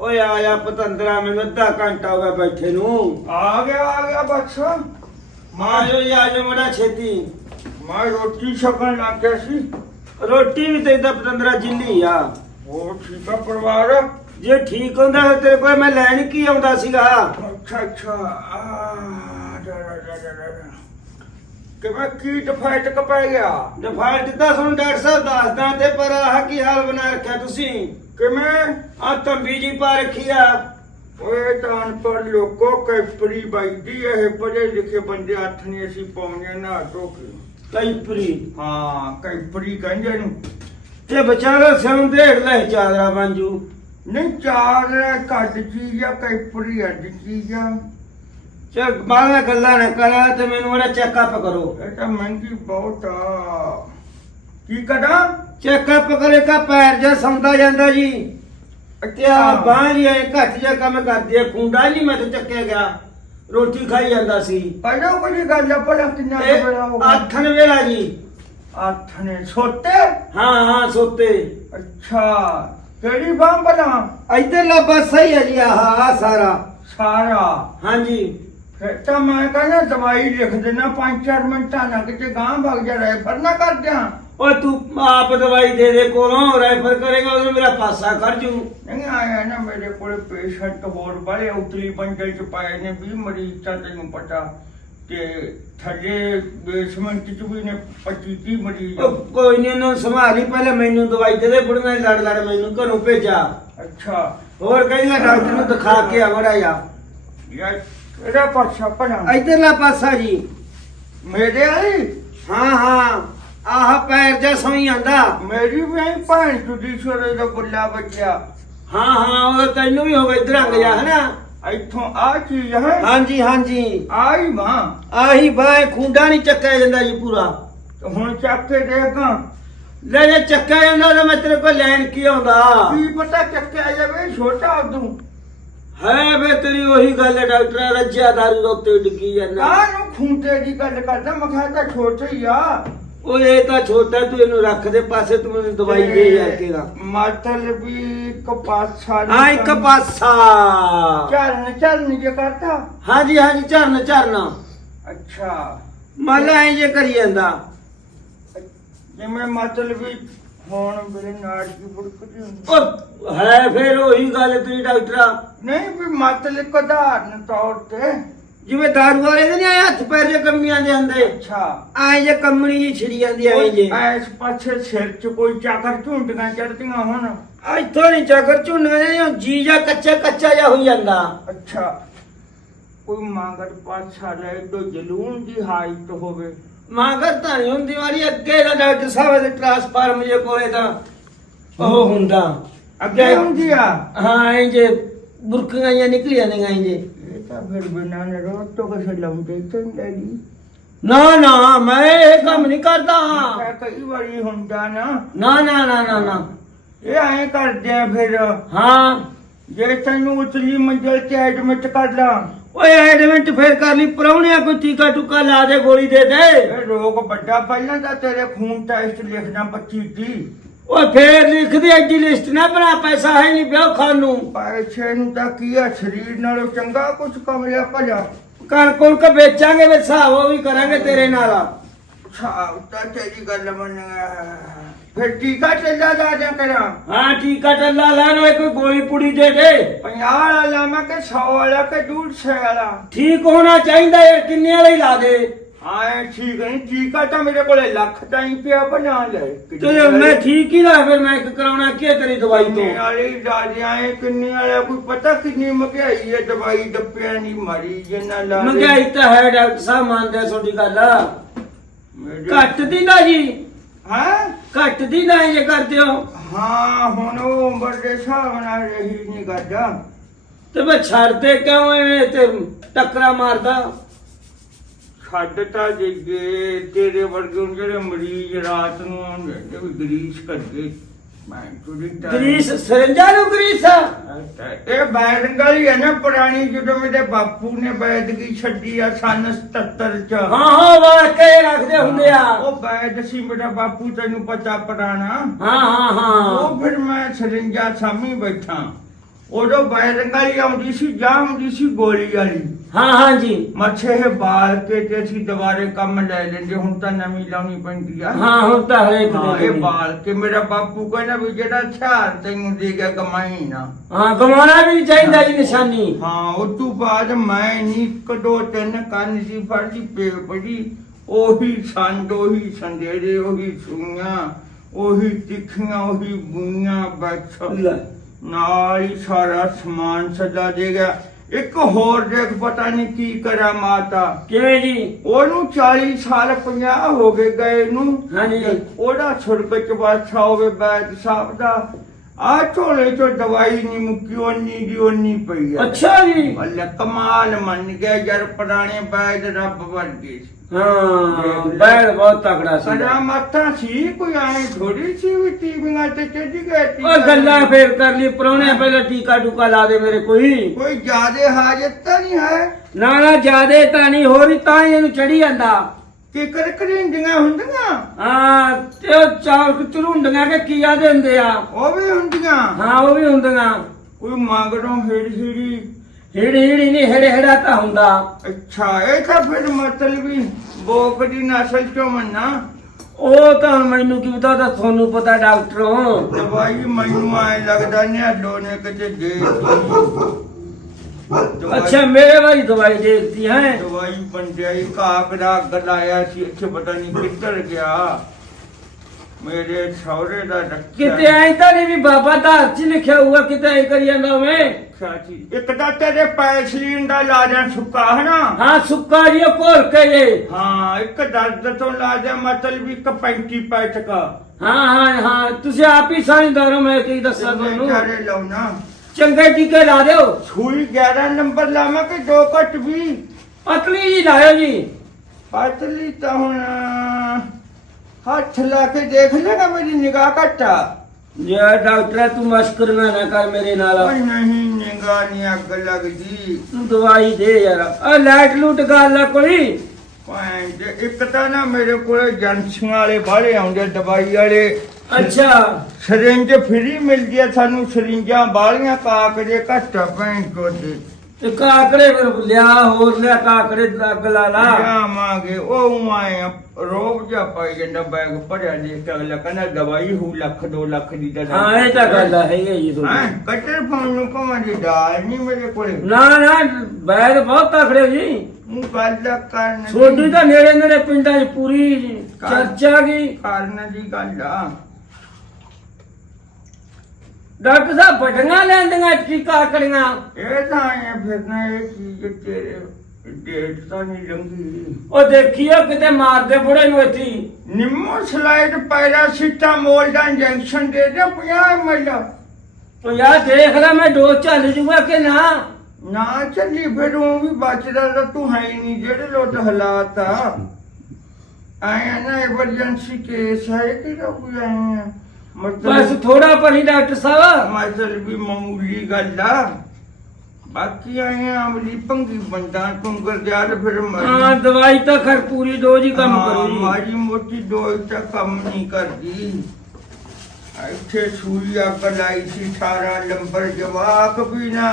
ਓਏ ਆਇਆ ਪਤੰਦਰਾ ਮੈਨੂੰ ਅੱਧਾ ਘੰਟਾ ਹੋ ਗਿਆ ਬੈਠੇ ਨੂੰ। ਆ ਗਿਆ ਆ ਗਿਆ ਬੱਚਾ ਮਾਂ ਜੋ ਆ ਜਾ ਮੜਾ ਛੇਤੀ। ਮੈਂ ਰੋਟੀ ਛਕਣ ਲੱਗ ਗਿਆ ਸੀ। ਰੋਟੀ ਵੀ ਤੇ ਦਾ ਪਤੰਦਰਾ ਜਿੱਲੀ ਆ। ਹੋਰ ਠੀਕ ਆ ਪਰਿਵਾਰ? ਜੇ ਠੀਕ ਹੁੰਦਾ ਤਾਂ ਤੇਰੇ ਕੋਲ ਮੈਂ ਲੈਣ ਕੀ ਆਉਂਦਾ ਸੀਗਾ? ਅੱਛਾ ਅੱਛਾ। ਆ ਡਾ ਡਾ ਡਾ ਡਾ। ਕਿਵੇਂ ਕੀ ਡਫਾਈਟ ਕਪੈ ਗਿਆ? ਡਫਾਲਟ ਦਿੱਤਾ ਤੁਹਾਨੂੰ ਡਾਕਟਰ ਸਾਹਿਬ ਦੱਸਦਾ ਤੇ ਪਰ ਆਹ ਕੀ ਹਾਲ ਬਣਾ ਰੱਖਿਆ ਤੁਸੀਂ? ਕਿਵੇਂ ਆ ਤੰਬੀ ਜੀ ਪਾ ਰੱਖੀ ਆ। ਓਏ ਤਾਂ ਅਨਪੜ੍ਹ ਲੋਕੋ ਕੈਪਰੀ ਬਾਈਦੀ ਇਹ ਪੜ੍ਹੇ ਲਿਖੇ ਬੰਦੇ ਹੱਥ ਨਹੀਂ ਅਸੀਂ ਪਾਉਂਦੇ ਨਾ ਟੋਕੇ ਕੈਪਰੀ? ਹਾਂ ਕੈਪਰੀ ਕਹਿੰਦੇ ਨੂੰ ਤੇ ਵਿਚਾਰਾ ਸਿਉਂ ਦੇਖ ਲੈ ਚਾਦਰਾ ਬਾਂਜੂ ਨਹੀਂ ਚਾਰ ਘੱਟ ਚੀਜ਼ ਆ ਕੈਪਰੀ ਅੱਡ ਚੀਜ਼ ਆ। ਚੱਲ ਬਾਹਰ ਗੱਲਾਂ ਨਾ ਕਰਾ ਤੇ ਮੈਨੂੰ ਉਹਦਾ ਚੈੱਕਅਪ ਕਰੋ। ਇਹ ਤਾਂ ਮਹਿੰਗੀ ਬਹੁਤ ਆ। ਕੀ ਕਰਾਂ? ਚੈੱਕਅਪ ਕਰੇ ਕਾ ਪੈਰ ਜਾਂ ਸੌਂਦਾ ਜਾਂਦਾ ਜੀ। ਆ ਬਾਂਹ ਜੀ ਐ ਘੱਟ ਜਿਹਾ ਕੰਮ ਕਰਦੀ ਐ ਖੁੰਡਾ ਨਹੀਂ ਮੈਂ ਤੇ ਚੱਕਿਆ ਗਿਆ। ਰੋਟੀ ਖਾਈ ਜਾਂਦਾ ਸੀ। ਪਹਿਲਾਂ ਕੋਈ ਗੱਲ ਆਪਣਾ ਕਿੰਨਾ ਕੁ ਇਹ ਬੜਾ ਹੋਗਾ ਆਥਣ ਵੇਲਾ ਜੀ। ਨੇ ਛੋਟੇ? ਹਾਂ ਹਾਂ ਸੋਤੇ ਅੱਛਾ ਕਿਹੜੀ ਬਾਂਹ ਬਣਾ ਇਧਰਲਾ ਪਾਸਾ ਹੀ ਹੈ ਜੀ ਆਹ ਆਹ ਸਾਰਾ। ਸਾਰਾ? ਹਾਂਜੀ। ਫਿਰ ਤਾਂ ਮੈਂ ਕਹਿੰਦਾ ਦਵਾਈ ਲਿਖ ਦੇਣਾ ਪੰਜ ਚਾਰ ਮਿੰਟਾਂ ਨਾਲ ਕਿਤੇ ਗਾਂ ਭਗ ਜਾ ਰੈਫਰ ਨਾ ਕਰ ਦਿਆਂ। ਓਏ ਤੂੰ ਆਪ ਦਵਾਈ ਦੇ ਦੇ ਕੋਲੋਂ ਰੈਫਰ ਕਰੇਗਾ ਉਹਨੂੰ ਮੇਰਾ ਪਾਸਾ ਖੜ ਜੂ। ਨਹੀਂ ਆਇਆ ਨਾ ਮੇਰੇ ਕੋਲ ਪੇਸ਼ੈਂਟ ਹੋਰ ਬੜੇ ਉਤਲੀ ਬੰਜਲ ਚ ਪਾਏ ਨੇ 20 ਮਰੀਜ਼ ਤਾਂ ਤੈਨੂੰ ਪਤਾ। ਤੇ ਥੱਲੇ ਬੇਸਮੈਂਟ ਚ ਵੀ ਨੇ 25 30 ਮਰੀਜ਼। ਉਹ ਕੋਈ ਨਹੀਂ ਉਹਨੂੰ ਸੰਭਾਲੀ ਪਹਿਲੇ ਮੈਨੂੰ ਦਵਾਈ ਦੇ ਦੇ ਬੁੜੀਆਂ ਦੀ ਲੜ ਲੜ ਮੈਨੂੰ ਘਰੋਂ ਭੇਜਾ। ਅੱਛਾ। ਹੋਰ ਕਹਿੰਦਾ ਡਾਕਟਰ ਨੂੰ ਦਿਖਾ ਕੇ ਆਵੜਾ ਆ ਯਾਰ ਇਹਦਾ ਪਾਸਾ ਪਣਾ ਇਧਰਲਾ ਪਾਸਾ ਜੀ। ਮੇਰੇ ਆਈ ਹਾਂ ਹਾਂ। ਆਹ ਪੈਰ ਜਾ ਸੋਈ ਆਂਦਾ। ਮੇਰੀ ਵੀ ਆਈ ਭੈਣ ਚੁਦੀ ਛੋਰੇ ਦਾ ਗੁੱਲਾ ਬੱਚਿਆ ਹਾਂ ਹਾਂ ਉਹ ਤੈਨੂੰ ਵੀ ਹੋਵੇ ਇਧਰ ਅੰਗ ਜਾ ਹਨਾ ਇੱਥੋਂ ਆ ਚੀਜ਼ ਹੈ। ਹਾਂਜੀ ਹਾਂਜੀ। ਆਈ ਮਾਂ। ਆਹੀ ਬਾਏ ਖੁੰਡਾ ਨਹੀਂ ਚੱਕਿਆ ਜਾਂਦਾ ਜੀ ਪੂਰਾ। ਹੁਣ ਚੱਕ ਕੇ ਦੇਖਾਂ। ਲੈ ਜੇ ਚੱਕਿਆ ਜਾਂਦਾ ਤਾਂ ਮੈਂ ਤੇਰੇ ਕੋਲ ਲੈਣ ਕੀ ਆਉਂਦਾ? ਕੀ ਪਤਾ ਚੱਕਿਆ ਜਾਵੇ ਛੋਟਾ ਉਦੋਂ। ਹੈ ਵੇ ਤੇਰੀ ਉਹੀ ਗੱਲ ਹੈ ਡਾਕਟਰ ਰੱਜਿਆ ਦਾਰੂ ਦੇ ਉੱਤੇ ਡਿੱਗੀ ਜਾਂਦਾ। ਕਾਹ ਨੂੰ ਖੂੰਟੇ ਦੀ ਗੱਲ ਕਰਦਾ? ਮੈਂ ਕਿਹਾ ਇਹ ਤਾਂ ਛੋਟਾ ਹੀ ਆ। ਉਹ ਇਹ ਤਾਂ ਛੋਟਾ ਤੂੰ ਇਹਨੂੰ ਰੱਖ ਦੇ ਪਾਸੇ ਤੂੰ ਮੈਨੂੰ ਦਵਾਈ ਦੇ ਯਾਰ ਕੇਗਾ ਮਤਲਬ ਵੀ ਕਪਾਸਾ ਆ ਇੱਕ ਪਾਸਾ। ਚਰਨ ਚਰਨ ਜੇ ਕਰਦਾ ਹਾਂਜੀ ਹਾਂਜੀ ਝਰਨ ਝਰਨ। ਅੱਛਾ। ਮੰਨ ਲੈ ਐਂ ਜੇ ਕਰੀ ਜਾਂਦਾ। ਜਿਵੇਂ ਮਤਲਬ ਵੀ ਹੁਣ ਮੇਰੇ ਨਾੜ ਦੀ ਬੁੜਕਦੀ ਹੁੰਦੀ? ਉਹ ਹੈ ਫਿਰ ਉਹੀ ਗੱਲ ਤੇਰੀ ਡਾਕਟਰਾ। ਨਹੀਂ ਵੀ ਮਤਲਬ ਕਧਾਰਨ ਤੌਰ ਤੇ। ਜਿਵੇਂ ਦਾਰੂ ਵਾਲੇ ਦੇ ਨਹੀਂ ਆਏ ਹੱਥ ਪੈਰ ਜੇ ਕੰਮੀਆਂ ਦੇ ਹੁੰਦੇ ਅੱਛਾ। ਐਂ ਜੇ ਕੰਮਣੀ ਜੀ ਛਿੜੀ ਜਾਂਦੀ ਐ ਜੇ ਐਸ ਪਾਛੇ ਸਿਰ ਚ ਕੋਈ ਚਾਕਰ ਝੁੰਡੀਆਂ ਚੜਦੀਆਂ ਹੁਣ। ਇੱਥੋਂ ਨਹੀਂ ਚੱਕਰ ਝੁੰਡੀਆਂ ਨੇ ਜੀ ਜਾ ਕੱਚਾ ਕੱਚਾ ਜਾ ਹੋਈ ਜਾਂਦਾ। ਅੱਛਾ। ਕੋਈ ਮੰਗਤ ਪਾਛਾ ਲੈ ਦੋ ਜਲੂਨ ਦੀ ਹਾਈਟ ਹੋਵੇ। ਮਾਗਰ ਤਾਂ ਨਹੀਂ ਹੁੰਦੀ ਵਾਲੀ ਅੱਗੇ ਦਾ ਡਾਕਟਰ ਸਾਹਿਬ ਦੇ ਟ੍ਰਾਂਸਫਾਰਮ ਜੇ ਕੋਲੇ ਤਾਂ ਉਹ ਹੁੰਦਾ। ਅੱਗੇ ਹੁੰਦੀ ਆ। ਹਾਂ ਐਂ ਜੇ ਬੁਰਕੀਆਂ ਜਾਂ ਨਿਕਲ ਜਾਂਦੀਆਂ ਐਂ ਜੇ। ਇਹ ਤਾਂ ਫਿਰ ਬਿਨਾਂ ਨੇ ਰੋਟ ਤੋਂ ਕਿਸੇ ਲਾਉਂਦੇ ਤੇ ਡੈਡੀ। ਨਾ ਨਾ ਮੈਂ ਇਹ ਕੰਮ ਨਹੀਂ ਕਰਦਾ। ਮੈਂ ਕਈ ਵਾਰੀ ਹੁੰਦਾ ਨਾ। ਨਾ ਨਾ ਨਾ ਨਾ ਨਾ। ਇਹ ਐਂ ਕਰਦੇ ਆ ਫਿਰ। ਹਾਂ। ਜੇ ਤੈਨੂੰ ਉਤਲੀ ਮੰਜ਼ਲ ਤੇ ਐਡਮਿਟ ਕਰ ਲਾਂ ਓਏ ਐਡਮਿਟ ਫੇਰ ਕਰ ਲਈ ਪਰੌਣਿਆ ਕੋਈ ਟੀਕਾ ਟੁਕਾ ਲਾ ਦੇ ਗੋਲੀ ਦੇ ਦੇ। ਇਹ ਰੋਗ ਵੱਡਾ ਪਹਿਲਾਂ ਤਾਂ ਤੇਰੇ ਖੂਨ ਟੈਸਟ ਲਿਖਣਾ 25 ਦੀ ਓਏ ਫੇਰ ਲਿਖ ਦੀ ਐਡੀ ਲਿਸਟ ਨਾ ਬਣਾ ਪੈਸਾ ਹੈ ਨਹੀਂ ਵਿਆਹ ਖਾਣ ਨੂੰ। ਪੈਸੇ ਨੂੰ ਤਾਂ ਕੀ ਆ ਸਰੀਰ ਨਾਲੋਂ ਚੰਗਾ ਕੁਝ ਕਮਲਿਆ ਭਲਾ। ਕਰ ਕੋਲ ਕ ਵੇਚਾਂਗੇ ਵੇ ਹਿਸਾਬ ਉਹ ਵੀ ਕਰਾਂਗੇ ਤੇਰੇ ਨਾਲ। ਛਾਉ ਤਾਂ ਤੇਰੀ ਗੱਲ ਮੰਨ ਫਿਰ ਟੀਕਾ ਚੱਲਾ ਜਾ ਜਾ ਕਰਾਂ ਹਾਂ ਟੀਕਾ ਟੱਲਾ ਓਏ ਕੋਈ ਗੋਲੀ ਪੁੜੀ ਦੇ ਦੇ। 50 ਵਾਲਾ ਲਾਵਾਂ ਕਿ 100 ਵਾਲਾ ਕਿ 150 ਵਾਲਾ। ਠੀਕ ਹੋਣਾ ਚਾਹੀਦਾ ਇਹ ਕਿੰਨੇ ਵਾਲਾ ਹੀ ਲਾ ਦੇ। ਹਾਂ ਠੀਕ ਹੈ ਟੀਕਾ ਤਾਂ ਮੇਰੇ ਕੋਲੇ ਲੱਖ ਤਾਂ ਹੀ ਪਿਆ ਬਣਾ ਲੈ। ਤੇ ਮੈਂ ਠੀਕ ਹੀ ਲਾ ਫਿਰ ਮੈਂ ਇੱਕ ਕਰਾਉਣਾ ਕੀ ਹੈ ਤੇਰੀ ਦਵਾਈ ਤੋਂ? ਕਿੰਨੇ ਵਾਲੀ ਡਾਲੀਆਂ ਇਹ ਕਿੰਨੇ ਵਾਲਾ ਕੋਈ ਪਤਾ ਕਿੰਨੀ ਮਹਿੰਗਾਈ ਹੈ ਦਵਾਈ ਡੱਪਿਆਂ ਦੀ ਮਾਰੀ ਜਿੰਨਾ ਲਾ। ਮਹਿੰਗਾਈ ਤਾਂ ਹੈ ਡਾਕਟਰ ਸਾਹਿਬ ਮੰਨਦੇ ਤੁਹਾਡੀ ਗੱਲ। ਘੱਟ ਦੀ ਨਾ ਜੀ। ਹੈਂ? ਘੱਟ ਦੀ ਨਾ ਇਹ ਕਰਦੇ ਹੋ। ਹਾਂ ਹੁਣ ਉਹ ਉਮਰ ਦੇ ਹਿਸਾਬ ਨਾਲ ਰਹੀ ਨਹੀਂ ਕਰਦਾ। ਤੇ ਮੈਂ ਛੱਡਦੇ ਕਿਉਂ ਐਵੇਂ ਤੇ ਟੱਕਰਾ ਮਾਰਦਾ? ਛੱਡ ਤਾਂ ਜੇ ਤੇਰੇ ਵਰਗੇ ਜਿਹੜੇ ਮਰੀਜ਼ ਰਾਤ ਨੂੰ ਆਉਂਦੇ ਨੇ ਵੀ ਗਰੀਸ ਤਾਂ ਗਰੀਸ ਸਰੰਜਾ ਨੂੰ ਗਰੀਸ ਇਹ ਬੈਦਗਲੀ ਹੈ ਨਾ ਪੁਰਾਣੀ ਜਦੋਂ ਮੇਰੇ ਬਾਪੂ ਨੇ ਬੈਦਗੀ ਛੱਡੀ ਆ ਸਨ 77 ਚ। ਹਾਂ ਹਾਂ ਵਾਰ ਕੇ ਰੱਖਦੇ ਹੁੰਦੇ ਆ। ਉਹ ਬੈਦ ਸੀ ਮੇਰਾ ਬਾਪੂ ਤੈਨੂੰ ਪਤਾ ਪੁਰਾਣਾ। ਹਾਂ ਹਾਂ ਹਾਂ। ਉਹ ਫਿਰ ਮੈਂ ਸਰਿੰਜਾ ਸਾਮੀ ਬੈਠਾ। ਉਦੋਂ ਬੈਦਗਲੀ ਆਉਂਦੀ ਸੀ ਜਾਂ ਆਉਂਦੀ ਸੀ ਗੋਲੀ ਵਾਲੀ। ਹਾਂ ਹਾਂ ਜੀ। ਮੱਛੇ ਬਾਲ ਕੇ ਤੇ ਅਸੀਂ ਦੁਬਾਰੇ ਕੰਮ ਲੈ ਲੈਂਦੇ ਹੁਣ ਤਾਂ ਨਵੀਂ ਲਾਉਣੀ ਪੈਂਦੀ ਆ। ਹਾਂ ਹੁਣ ਤਾਂ ਹਰੇਕ ਹਾਂ, ਦੇ ਇਹ ਦਿੰਦੇ। ਬਾਲ ਕੇ ਮੇਰਾ ਬਾਪੂ ਕਹਿੰਦਾ ਵੀ ਜਿਹੜਾ ਹਥਿਆਰ ਤੈਨੂੰ ਦੇ ਗਿਆ ਕਮਾਈ ਨਾ। ਹਾਂ ਗਵਾਉਣਾ ਵੀ ਚਾਹੀਦਾ ਜੀ ਨਿਸ਼ਾਨੀ। ਹਾਂ ਉਸ ਤੋਂ ਬਾਅਦ ਮੈਂ ਨਹੀਂ ਕਦੋਂ ਤਿੰਨ ਕੰਨ ਸੀ ਫੜਦੀ ਪੇ ਪੜੀ ਉਹੀ ਸੰਦ ਉਹੀ ਸੰਦੇਰੇ ਉਹੀ ਸੂਈਆਂ ਉਹੀ ਤਿੱਖੀਆਂ ਉਹੀ ਬੂਈਆਂ ਲੈ। ਨਾਲ ਹੀ ਸਾਰਾ ਸਮਾਨ ਸਜਾ ਦੇ ਗਿਆ। ਇੱਕ ਹੋਰ ਦੇਖ ਪਤਾ ਨਹੀਂ ਕੀ ਕਰਾਂ ਮਾਤਾ। ਕਿਵੇਂ ਜੀ? ਉਹਨੂੰ 40 ਸਾਲ 50 ਹੋ ਗਏ ਗਏ ਨੂੰ। ਹਾਂਜੀ। ਉਹਦਾ ਸੁਰਗ ਚ ਬਾਦਸ਼ਾਹ ਹੋਵੇ ਬੈਦ ਸਾਹਿਬ ਦਾ। ਆ ਝੋਲੇ ਚੋਂ ਦਵਾਈ ਨਹੀਂ ਮੁੱਕੀ ਓਨੀ ਦੀ ਓਨੀ ਪਈ ਆ। ਅੱਛਾ ਜੀ। ਅੱਲਾ ਕਮਾਲ ਮੰਨ ਗਿਆ ਯਾਰ ਪੁਰਾਣੇ ਬੈਦ ਰੱਬ ਵਰਗੇ ਸੀ। ਹਾਂ ਬੈੜ ਬਹੁਤ ਤਕੜਾ ਸੀ। ਕਰਾਮਾਤਾਂ ਸੀ ਕੋਈ ਐ ਥੋੜੀ ਸੀ ਵੀ ਟੀਵੀਆਂ ਤੇ ਚੱਜ ਗਏ ਉਹ ਗੱਲਾਂ ਫੇਰ ਕਰ ਲਈ ਪਰੋਣੇ ਪਹਿਲਾਂ ਟੀਕਾ ਟੂਕਾ ਲਾ ਦੇ ਮੇਰੇ ਕੋਈ। ਕੋਈ ਜ਼ਿਆਦੇ ਹਾਜਤ ਤਾਂ ਨਹੀਂ ਹੈ? ਨਾ ਨਾ ਜਿਆਦੇ ਤਾਂ ਨਹੀਂ ਹੋ ਰਹੀ ਤਾਂ ਇਹਨੂੰ ਚੜੀ ਜਾਂਦਾ। ਕਿ ਕਰ ਕਰਿੰਦੀਆਂ ਹੁੰਦੀਆਂ? ਹਾਂ ਤੇ ਉਹ ਚਰੁੰਡੀਆਂ ਕੇ ਕੀਆ ਦਿੰਦੇ ਆ? ਉਹ ਵੀ ਹੁੰਦੀਆਂ? ਹਾਂ ਉਹ ਵੀ ਹੁੰਦੀਆਂ। ਕੋਈ ਮੰਗਰੋਂ ਹੀੜ ਹੀੜੀ? ਹੀੜੀ ਹੀੜੀ ਨਹੀਂ ਹੇੜੇ ਹੇੜਾ ਤਾਂ ਹੁੰਦਾ। ਅੱਛਾ ਇਹ ਤਾਂ ਫਿਰ ਮਤਲਬ ਵੀ ਬੋਕ ਦੀ ਨਸਲ ਚੋਂ ਮੰਨਾ ਉਹ ਤਾਂ ਮੈਨੂੰ ਕੀ ਪਤਾ ਤਾਂ ਤੁਹਾਨੂੰ ਪਤਾ ਡਾਕਟਰੋਂ। ਦਵਾਈ ਮੈਨੂੰ ਆਏ ਲੱਗਦਾ ਨੇ ਲੋਨੇ ਕਿਤੇ ਦੇ ਦਿੱਤੀ। ਅੱਛਾ ਮੇਰੇ ਵਾਲੀ ਦਵਾਈ ਦੇਖਦੀ ਹੈ। ਦਵਾਈ ਬੰਦਿਆਈ ਕਾਕੜਾ ਗਲਾਇਆ ਸੀ ਇੱਥੇ ਪਤਾ ਨਹੀਂ ਕਿੱਧਰ ਗਿਆ। ਮੇਰੇ ਸਹੁਰੇ ਦਾ ਰੱਖਿਆ। ਕਿਤੇ ਐ ਤਾਂ ਨਹੀਂ ਵੀ ਬਾਬਾ ਦਾ ਚ ਲਿਖਿਆ ਹੋਊਗਾ ਕਿਤੇ ਐ ਕਰੀ ਜਾਂਦਾ ਮੈਂ ਸਾਚੀ ਇੱਕ ਤਾਂ ਤੇਰੇ ਪੈਸਲੀਨ ਦਾ ਲਾਜਾਂ ਸੁੱਕਾ ਹੈ ਨਾ ਹਾਂ ਸੁੱਕਾ ਜੀ ਉਹ ਘੋਲ ਕੇ ਜੇ। ਹਾਂ ਇੱਕ ਦਰਦ ਤੋਂ ਲਾਜਾਂ ਮਤਲਬ ਇੱਕ 35 ਪੈਟਕਾ ਹਾਂ ਹਾਂ ਹਾਂ ਤੁਸੀਂ ਆਪ ਹੀ ਸਮਝਦਾਰ ਹੋ ਮੈਂ ਕੀ ਦੱਸਾਂ ਤੁਹਾਨੂੰ। ਚਾਰੇ ਲਾਉਣਾ। ਚੰਗੇ ਟੀਕੇ ਲਾ ਦਿਓ। ਸੂਈ 11 ਨੰਬਰ ਲਾਵਾਂ ਕਿ ਦੋ ਘੱਟ ਵੀ? ਪਤਲੀ ਜੀ ਲਾਇਓ ਜੀ। ਪਤਲੀ ਤਾਂ ਹੁਣ ਹੱਥ ਲਾ ਕੇ ਦੇਖ ਲੇਗਾ ਮੇਰੀ ਨਿਗਾਹ ਘਟਾ ਜੇ ਡਾਕਟਰ ਤੂੰ ਮਸ਼ਕਰੀਆਂ ਨਾ ਕਰ ਮੇਰੇ ਨਾਲ। ਓਏ ਨਹੀਂ ਨਿਗਾਹ ਨਹੀਂ ਅੱਗ ਲੱਗਦੀ। ਤੂੰ ਦਵਾਈ ਦੇ ਯਾਰ। ਆ ਲਾਈਟ ਲੂਟ ਗੱਲ ਆ ਕੋਈ। ਭਾਈ ਜੇ ਇੱਕ ਤਾਂ ਨਾ ਮੇਰੇ ਕੋਲੇ ਏਜੰਸੀਆਂ ਵਾਲੇ ਬਾਹਲੇ ਆਉਂਦੇ ਦਵਾਈ ਵਾਲੇ। ਅੱਛਾ। ਸਰਿੰਜ ਫਰੀ ਮਿਲਦੀ ਆ ਸਾਨੂੰ ਸਰਿੰਜਾਂ ਬਾਹਲੀਆਂ ਕਾਕ ਦੇ ਘੱਟ ਪੈਣ ਕੋਦੇ ਤੇ ਕਾਕੜੇ ਫਿਰ ਲਿਆ ਹੋਰ ਲਿਆ ਕਾਕੜੇ ਲੱਗ ਲਾ ਲਾ। ਜਾਵਾਂਗੇ ਉਹ ਆਏ ਰੋਗ ਜਾ ਪਾਈ ਜਾਂਦਾ ਬੈਗ ਭਰਿਆ ਦੇ ਕੇ ਅਗਲਾ ਕਹਿੰਦਾ ਦਵਾਈ ਹੋ ਲੱਖ 2 ਲੱਖ ਦੀ ਤਾਂ ਹਾਂ ਇਹ ਤਾਂ ਗੱਲ ਹੈ ਹੀ ਹੈ ਜੀ ਹਾਂ ਕੱਟਰ ਪਾਉਣ ਨੂੰ ਕਮਾਂ ਦੀ ਡਾਲ ਨਹੀਂ ਮੇਰੇ ਕੋਲੇ। ਨਾ ਨਾ ਬੈਗ ਬਹੁਤ ਤਕੜੇ ਜੀ। ਉਹ ਗੱਲ ਕਰਨ ਦੀ- ਛੋਟੀ ਤਾਂ ਨੇੜੇ ਨੇੜੇ ਪਿੰਡਾਂ 'ਚ ਪੂਰੀ ਚਰਚਾ ਗਈ। ਕਰਨ ਦੀ ਗੱਲ ਆ। ਡਾਕਟਰ ਸਾਹਿਬ ਬਟੀਆਂ ਲੈਂਦੀਆਂ ਕੀ ਕਾਕੜੀਆਂ ਇਹ ਤਾਂ ਆਇਆ ਫਿਰਨਾ ਇਹ ਚੀਜ਼ ਤੇਰੇ ਡੇਟ ਤਾਂ ਨਹੀਂ ਲੰਗੀ ਉਹ ਦੇਖੀਓ ਕਿਤੇ ਮਾਰਦੇ ਬੁੜੇ ਨੂੰ ਇੱਥੇ ਨਿੰਮੋ ਸਲਾਈਡ ਪੈਰਾਸੀਟਾਮੋਲ ਦਾ ਇੰਜੈਕਸ਼ਨ ਦੇ ਦੇ 50 ml ਉਹ ਯਾਰ ਦੇਖ ਲੈ ਮੈਂ ਡੋਜ਼ ਚੱਲ ਜੂਗਾ ਕਿ ਨਾ? ਨਾ ਚੱਲੀ ਫਿਰ ਉਹ ਵੀ ਬਚਦਾ ਤਾਂ ਤੂੰ ਹੈ ਹੀ ਨਹੀਂ ਜਿਹੜੇ ਲੋਟ ਹਾਲਾਤ ਆ। ਆਇਆ ਨਾ ਐਮਰਜੈਂਸੀ ਕੇਸ ਹੈ ਕਿਹੜਾ ਕੋਈ ਆਇਆ ਬਸ ਮਤਲਬ ਥੋੜਾ ਪਰੀ ਡਾਕਟਰ ਸਾਹਿਬ। ਮਤਲਬ ਵੀ ਮਾਮੂਲੀ ਗੱਲ ਆ। ਬਾਕੀ ਆਇਆ ਅਮਲੀ ਭੰਗੀ ਬੰਦਾ ਤੂੰ ਗਰਜਾਲ ਫਿਰ ਮਰ। ਹਾਂ ਦਵਾਈ ਤਾਂ ਖਰ ਪੂਰੀ ਡੋਜ਼ ਹੀ ਕੰਮ ਕਰੂ ਜੀ ਮਾੜੀ ਮੋਟੀ ਦੋਈ ਤਾਂ ਕੰਮ ਨਹੀਂ ਕਰਦੀ। ਇੱਥੇ ਸੂਈ ਅੱਗ ਲਾਈ ਸੀ 18 ਨੰਬਰ ਜਵਾਕ ਵੀ ਨਾ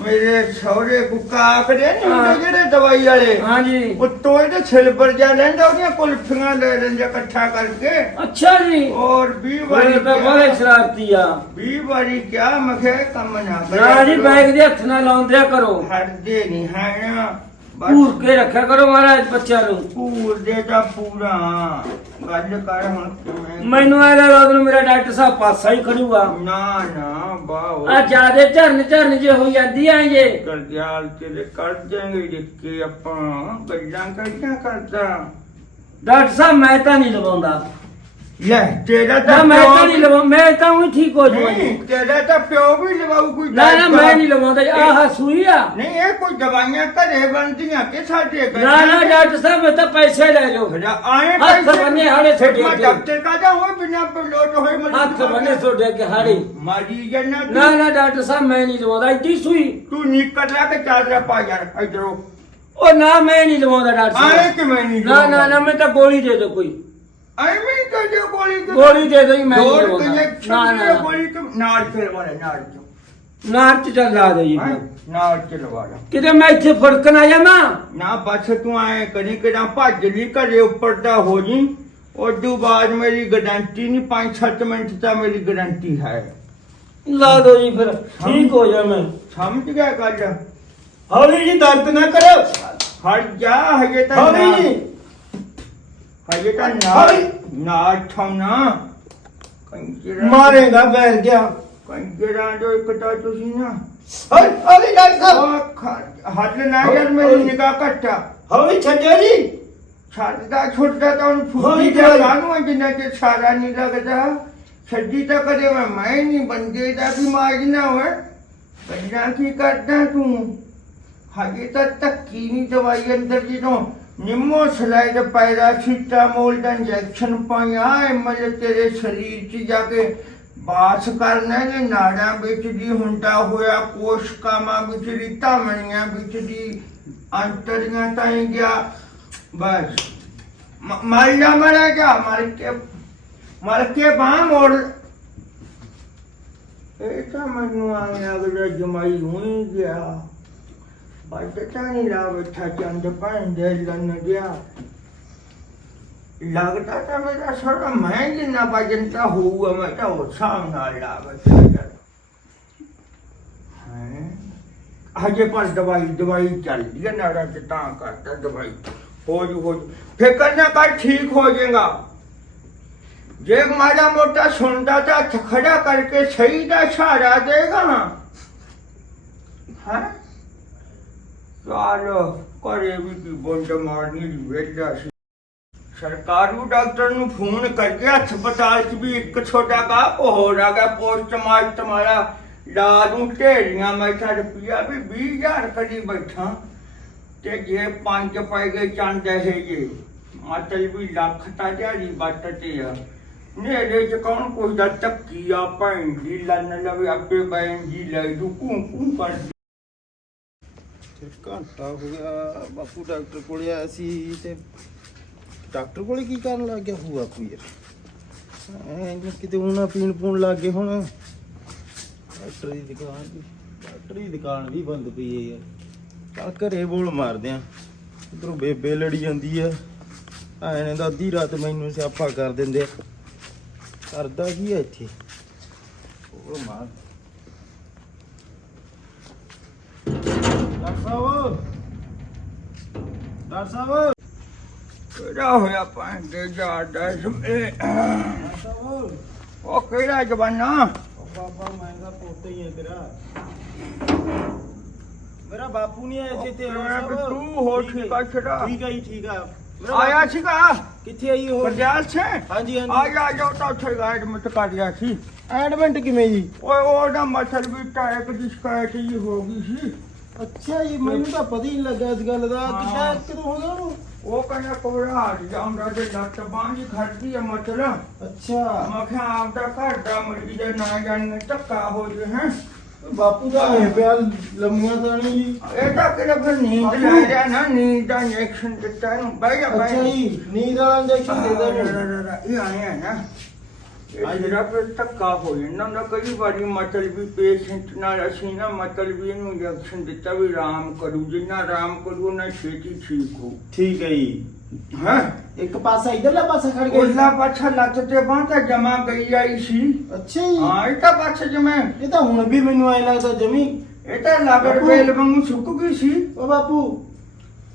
ਮੇਰੇ ਸਹੁਰੇ ਕੁੱਕਾ ਦੇ ਨਹੀਂ ਹਾਂ। ਹੁੰਦੇ ਜਿਹੜੇ ਦਵਾਈ ਵਾਲੇ। ਹਾਂਜੀ। ਉੱਤੋਂ ਇਹਦੇ ਸਿਲਵਰ ਜਾ ਲੈਂਦਾ ਉਹਦੀਆਂ ਕੁਲਫੀਆਂ ਲੈ ਲੈਂਦਾ ਇਕੱਠਾ ਕਰਕੇ। ਅੱਛਾ ਜੀ। ਔਰ 20 ਵਾਰੀ ਉਹ ਤਾਂ ਬੜੇ ਕਿਹਾ- ਸ਼ਰਾਰਤੀ ਆ। 20 ਵਾਰੀ ਕਿਹਾ ਮੈਂ ਕਿਹਾ ਇਹ ਕੰਮ ਨਾ ਨਾ ਜੀ ਕਰੋ। ਬੈਗ ਦੇ ਹੱਥ ਨਾਲ ਲਾਉਂਦਿਆ ਕਰੋ। ਹਟਦੇ ਨਹੀਂ ਹੈ ਨਾ ਪੂਰ ਕੇ ਰੱਖਿਆ ਕਰੋ ਮਹਾਰਾਜ ਬੱਚਿਆਂ ਨੂੰ। ਪੂਰ ਦੇ ਤਾਂ ਪੂਰਾ। ਗੱਲ ਕਰ ਹੁਣ ਕਿਵੇਂ ਮੈਨੂੰ ਐ ਲੱਗਦਾ ਉਹਨੂੰ ਮੇਰਾ ਡਾਕਟਰ ਸਾਹਿਬ ਪਾਸਾ ਹੀ ਖੜੂਗਾ। ਨਾ ਨਾ ਬਾਹੋ ਆ ਜਿਆਦੇ ਝਰਨ ਝਰਨ ਜੇ ਹੋ ਜਾਂਦੀ ਆ ਜੇ ਕਰਦਿਆਲ ਤੇਰੇ ਕਰ ਜਾਏਂਗੇ ਜਿੱਕੇ ਆਪਾਂ। ਗੱਲਾਂ ਕਰਦਾ। ਡਾਕਟਰ ਸਾਹਿਬ ਮੈਂ ਤਾਂ ਨਹੀਂ ਲਵਾਉਂਦਾ ਲੈ ਤੇਰਾ ਨਾ ਤਾਂ ਮੈਂ ਤਾਂ ਨਹੀਂ ਲਵਾਂ ਮੈਂ ਤਾਂ ਉਹ ਠੀਕ ਹੋ ਨਹੀਂ ਜਾਵਾਂ ਤੇਰਾ ਤਾਂ ਪਿਓ ਵੀ ਲਵਾਉ ਕੋਈ ਨਾ। ਮੈਂ ਨਹੀਂ ਲਵਾਉਂਦਾ ਆਹ ਸੂਈ ਆ। ਨਹੀਂ ਇਹ ਕੋਈ ਦਵਾਈਆਂ ਘਰੇ ਬਣਦੀਆਂ ਕਿ ਸਾਡੇ ਘਰੇ? ਨਾ ਨਾ ਡਾਕਟਰ ਸਾਹਿਬ ਮੈਂ ਤਾਂ ਪੈਸੇ ਲੈ ਲਓ ਮੇਰਾ ਆਏ ਹੱਥ ਬੰਨੇ ਹਾੜੇ ਛੱਡੇ ਮੈਂ ਅੱਗੇ। ਡਾਕਟਰ ਕਾਹਦਾ ਹੋਏ? ਬਿਨਾ ਲੋਟ ਹੋਏ ਮਰੀਜ਼ ਹੱਥ ਬੰਨੇ ਤੁਹਾਡੇ ਅੱਗੇ ਹਾੜੇ। ਮਾਰੀ ਜਨਾ ਨਾ ਨਾ ਡਾਕਟਰ ਸਾਹਿਬ ਮੈਂ ਨਹੀਂ ਲਵਾਉਂਦਾ ਇੱਡੀ ਸੂਈ। ਤੂੰ ਨਿਕਲ ਲੈ ਕੇ ਚੱਲ ਰਿਹਾ ਪਾ ਯਾਰ ਇਧਰੋਂ। ਉਹ ਨਾ ਮੈਂ ਨਹੀਂ ਲਵਾਉਂਦਾ ਡਾਕਟਰ ਆਏ ਸਾਹਿਬ। ਕਿਵੇਂ ਨਹੀਂ ਨਾ ਨਾ ਨਾ ਮੈਂ ਤਾਂ ਗੋਲੀ ਦੇ ਦਿਓ ਕੋਈ। ਮੈਂ ਤਾਂ ਜੇ ਗੋਲੀ ਤੇ- ਗੋਲੀ ਦੇ ਜੀ, ਮੈਂ ਨਹੀਂ ਲੋੜ ਲਵਾਉਂਦਾ ਕਿੰਨੇ ਨਾ ਨਾ ਨਾ। ਗੋਲੀ ਤੇ ਨਾਲ ਚਲਵਾਣਾ ਨਾਲ ਚ। ਨਾਰ ਚ ਚੱਲ ਲਾ ਦੇ ਜੀ ਹੈਂ? ਨਾਲ ਚਲਵਾਣਾ ਕਿਤੇ ਮੈਂ ਇੱਥੇ ਫੜਕਣ ਆ ਜਾਵਾਂ? ਨਾ ਬਸ ਤੂੰ ਆਏ ਕਰੀ ਕਿਦਾਂ ਭੱਜ ਲਈ ਘਰੇ ਉੱਪਰ ਦਾ ਹੋ ਜੀ। ਉਦੋਂ ਬਾਅਦ ਮੇਰੀ ਗਾਰੰਟੀ ਨਹੀਂ 5-7 ਮਿੰਟ ਤਾਂ ਮੇਰੀ ਗਾਰੰਟੀ ਹੈ। ਲਾ ਦੋ ਜੀ ਫਿਰ ਠੀਕ ਹੋ ਜਾ ਮੈਂ। ਸਮਝ ਗਿਆ ਗੱਲ? ਹੌਲੀ ਜੀ ਦਰਦ ਨਾ ਕਰੋ ਹਟ ਜਾ ਹਜੇ ਤਾਂ ਹੌਲੀ ਜੀ ਹਜੇ ਤਾਂ ਨਾ ਹੌਲੀ। ਨਾ ਠਾਉਣਾ ਕੰਜਰਾ ਮਾਰੇਗਾ ਬੈਠ ਗਿਆ। ਕੰਜਰਾ ਜੋ ਇੱਕ ਤਾਂ ਤੁਸੀਂ ਨਾ ਹੌਲੀ ਹੌਲੀ ਡਾਕਟਰ ਸਾਹਿਬ ਉਹ ਖ- ਹੱਦ ਨਾ ਯਾਰ ਮੇਰੀ ਨਿਗਾਹ ਘੱਟਾ ਹੌਲੀ ਛੱਡਿਓ ਜੀ। ਛੱਡਦਾ ਛੁੱਟਦਾ ਤਾਂ ਉਹਨੂੰ ਫੁੱਲੀ ਹੌਲੀ ਜਾ ਹੌਲੀ। ਲਾਨੂੰ ਜਿੰਨਾ ਸਾਰਾ ਨਹੀਂ ਲੱਗਦਾ। ਛੱਡੀ ਤਾਂ ਕਦੇ ਮੈਂ ਮੈਂ ਨਹੀਂ ਬੰਦੇ ਦਾ ਵੀ ਮਾਜ ਨਾ ਹੋਏ। ਕੰਜਰਾ ਕੀ ਕਰਦਾ ਤੂੰ? ਹਜੇ ਤਾਂ ਧੱਕੀ ਨਹੀਂ ਦਵਾਈ ਅੰਦਰ ਜਦੋਂ ਨਿੰਮੋ ਸਲਾਈਡ ਦਾ ਇੰਜੈਕਸ਼ਨ ਪਾਇਆ ਐਮਲ ਤੇਰੇ ਸਰੀਰ 'ਚ ਜਾ ਕੇ ਬਾਸ ਕਰਨਾ ਨੇ ਨਾੜਾਂ ਵਿੱਚ ਦੀ ਹੁੰਦਾ ਹੋਇਆ, ਕੋਸ਼ਕਾਵਾਂ ਵਿੱਚ ਦੀ, ਧਮਣੀਆਂ ਵਿੱਚ ਦੀ, ਅੰਤਰੀਆਂ ਤਾਈਂ ਗਿਆ। ਬਸ। ਮਰ ਜਾ ਮਰਾ ਜਾ ਮਰ ਕੇ ਮਰ ਕੇ ਬਾਹ ਮੋੜ। ਇਹ ਤਾਂ ਮੈਨੂੰ ਆਇਆ ਅਗਲਾ ਜਮਾਈ ਹੋਈ ਗਿਆ। ਬੱਚਾ ਨਹੀਂ ਲਾ ਬੈਠਾ ਚੰਦ ਭਾਂਦੇ ਲੰਨ ਗਿਆ। ਲੱਗਦਾ ਤਾਂ ਮੇਰਾ ਸਾਰਾ ਮੈਂ ਜਿੰਨਾ ਵਜਨ ਤਾਂ ਹੋਊਗਾ, ਮੈਂ ਤਾਂ ਉਹ ਸਾਹ ਨਾਲ ਲਾ ਬੈਠਾ ਯਾਰ ਹੈਂ? ਹਜੇ ਪਰ ਦਵਾਈ ਦਵਾਈ ਚੱਲਦੀ ਹੈ ਨਾੜਾ ਤੇ ਤਾਂ ਕਰਦਾ ਦਵਾਈ। ਹੋ ਜੂ ਹੋ ਜੂ ਫਿਕਰ ਨਾ ਕਰ ਠੀਕ ਹੋ ਜਾਏਗਾ। ਜੇ ਮਾੜਾ ਮੋਟਾ ਸੁਣਦਾ ਤਾਂ ਹੱਥ ਖੜਾ ਕਰਕੇ ਸਹੀ ਦਾ ਸਹਾਰਾ ਦੇਗਾ। ਹਾਂ? ਚਾਲ ਕਰੇ ਵੀ ਕੀ ਬੰਦ ਮਾਰਨੀ ਦੀ ਸੀ। ਸਰਕਾਰੂ ਡਾਕਟਰ ਨੂੰ ਫੋਨ ਕਰਕੇ ਹਸਪਤਾਲ 'ਚ ਵੀ ਇੱਕ ਛੋਟਾ ਕਾ ਹੋ ਰਾਗਾ ਪੋਸਟ ਮਾਸਟਰ ਮਾਰਾ ਲਾ ਦੂੰ ਢੇਰੀਆਂ ਮੈਂ ਤਾਂ ਰੁਪਿਆ ਵੀ 20000 ਕਦੀ ਬੈਠਾ। ਤੇ ਜੇ ਪੰਜ ਪੈ ਗਏ ਚੰਦ ਇਹ ਜੇ, ਮਤਲਬ ਵੀ ਲੱਖ ਤਾਂ ਦਿਹਾੜੀ ਬੱਟ ਤੇ ਆ। ਨੇੜੇ ਚ ਕੌਣ ਕੋਈ ਦਾ ਟੱਕੀ ਆ ਭੈਣ ਦੀ ਲੰਨ ਲਵੇ ਆਪੇ ਬੈਣ ਜੀ, ਲੈ ਦੂ ਕੂ ਕੂ ਕਰ ਫਿਰ ਘੰਟਾ ਹੋ ਗਿਆ, ਬਾਪੂ ਡਾਕਟਰ ਕੋਲੇ ਆਇਆ ਸੀ ਤੇ ਡਾਕਟਰ ਕੋਲੇ ਕੀ ਕਰਨ ਲੱਗ ਗਿਆ ਹੂ ਬਾਪੂ ਯਾਰ ਐ ਕਿਤੇ ਉਹਨਾਂ ਪੀਣ ਪੂਣ ਲੱਗ ਗਏ ਹੁਣ। ਡਾਕਟਰ ਦੀ ਦੁਕਾਨ ਵੀ, ਡਾਕਟਰ ਦੀ ਦੁਕਾਨ ਵੀ ਬੰਦ ਪਈ ਹੈ ਯਾਰ। ਚੱਲ ਘਰੇ ਬੋਲ ਮਾਰਦੇ ਆ। ਇਧਰੋਂ ਬੇਬੇ ਲੜੀ ਜਾਂਦੀ ਆ ਐਨੇ ਦਾ ਅੱਧੀ ਰਾਤ ਮੈਨੂੰ ਸਿਆਪਾ ਕਰ ਦਿੰਦੇ ਆ। ਕਰਦਾ ਕੀ ਆ ਇੱਥੇ? ਬੋਲ ਮਾਰ। ਡਾਕਟਰ ਸਾਹਿਬ। ਡਾਕਟਰ ਸਾਹਿਬ। ਕਿਹੜਾ ਹੋਇਆ ਭੈਣ ਦੇ ਜਾਦਾ ਸਮੇ ਡਾਕਟਰ ਸਾਹਿਬ। ਉਹ ਕਿਹੜਾ ਜਵਾਨਾ? ਉਹ ਬਾਬਾ ਮੈਂ ਦਾ ਪੋਤਾ ਹੀ ਹੈ ਤੇਰਾ। ਮੇਰਾ ਬਾਪੂ ਨਹੀਂ ਆਇਆ ਸੀ ਤੇ ਮੈਂ ਵੀ ਤੂੰ ਹੋ ਠੀਕ ਆ ਛੜਾ ਠੀਕ ਆ ਜੀ ਠੀਕ ਆ। ਮੇਰਾ ਆਇਆ ਬਾਪੂ- ਸੀਗਾ? ਕਿੱਥੇ ਆਈ ਉਹ? ਪਰਜਾਲ ਸੇ? ਹਾਂਜੀ ਆ ਹਾਂਜੀ ਜਾ ਜਾ ਤਾਂ ਉੱਥੇ ਗਾਈਡ ਮਤ ਕਰ ਗਿਆ ਸੀ। ਐਡਮਿਟ ਕਿਵੇਂ ਜੀ? ਓਏ ਉਹਦਾ ਮਸਲ ਵੀ ਟਾਇਕ ਦੀ ਸ਼ਿਕਾਇਤ ਜੀ ਹੋ ਗਈ ਸੀ। ਅੱਛਾ ਜੀ ਮੈਨੂੰ ਤਾਂ ਪਤਾ ਹੀ ਨਹੀਂ ਲੱਗਾ ਇਸ ਗੱਲ ਦਾ। ਕਿੱਦਾਂ ਕਿਦੋਂ ਹੋ ਗਿਆ ਉਹਨੂੰ। ਉਹ ਕਹਿੰਦਾ ਕੋੜਾ ਹਟ ਜਾਂਦਾ ਤੇ ਲੱਤ ਬਾਂਹ ਜੀ ਖੜਦੀ ਆ ਮਤਲਬ ਅੱਛਾ। ਮੈਂ ਕਿਹਾ ਆਪਦਾ ਘਰ ਦਾ ਮਰੀਜ਼ ਦੇ ਨਾ ਜਾਣ ਧੱਕਾ ਹੋ ਜੇ ਹੈ। ਬਾਪੂ ਦਾ ਹੈ ਪਿਆ ਲੰਮੀਆਂ ਤਾਣੀ ਜੀ। ਇਹ ਤਾਂ ਕਿਹੜਾ ਫਿਰ ਨੀਂਦ ਲੈ ਰਿਹਾ ਨਾ ਨੀਂਦ ਦਾ ਇੰਜੈਕਸ਼ਨ ਦਿੱਤਾ ਇਹਨੂੰ। ਬਹਿ ਜਾ ਬਹਿ ਅੱਛਾ ਜਾ। ਜੀ ਨੀਂਦ ਵਾਲਾ ਇੰਜੈਕਸ਼ਨ ਦੇ ਦੋ ਇਹ ਆਇਆ ਨਾ। ਇਹ ਜਿਹੜਾ ਫਿਰ ਧੱਕਾ ਹੋ ਜਾਂਦਾ। ਨਾ ਕਈ ਵਾਰੀ ਮਤਲਬ ਵੀ ਪੇਸ਼ੈਂਟ ਨਾਲ ਅਸੀਂ ਨਾ ਮਤਲਬ ਵੀ ਇਹਨੂੰ ਇੰਜੈਕਸ਼ਨ ਦਿੱਤਾ ਵੀ ਆਰਾਮ ਕਰੂ। ਜਿੰਨਾ ਆਰਾਮ ਕਰੂ ਉਹਨਾਂ ਛੇਤੀ ਠੀਕ ਹੋ। ਠੀਕ ਹੈ ਜੀ। ਹੈ? ਇੱਕ ਪਾਸਾ ਇਧਰਲਾ ਪਾਸਾ ਖੜ ਗਿਆ। ਉਸਲਾ ਪਾਛਾ ਲੱਤ ਤੇ ਬਾਂਹ ਤਾਂ ਜਮਾ ਗਈ ਆਈ ਸੀ। ਅੱਛਾ ਜੀ। ਹਾਂ ਇਹ ਤਾਂ ਪਾਛਾ ਜਮਾ। ਇਹ ਤਾਂ ਹੁਣ ਵੀ ਮੈਨੂੰ ਐ ਲੱਗਦਾ ਜਮੀ। ਇਹ ਤਾਂ ਲਾਗੜ ਬਾਪੂ। ਵੇਲ ਵਾਂਗੂ ਸੁੱਕ ਗਈ ਸੀ। ਓ ਬਾਪੂ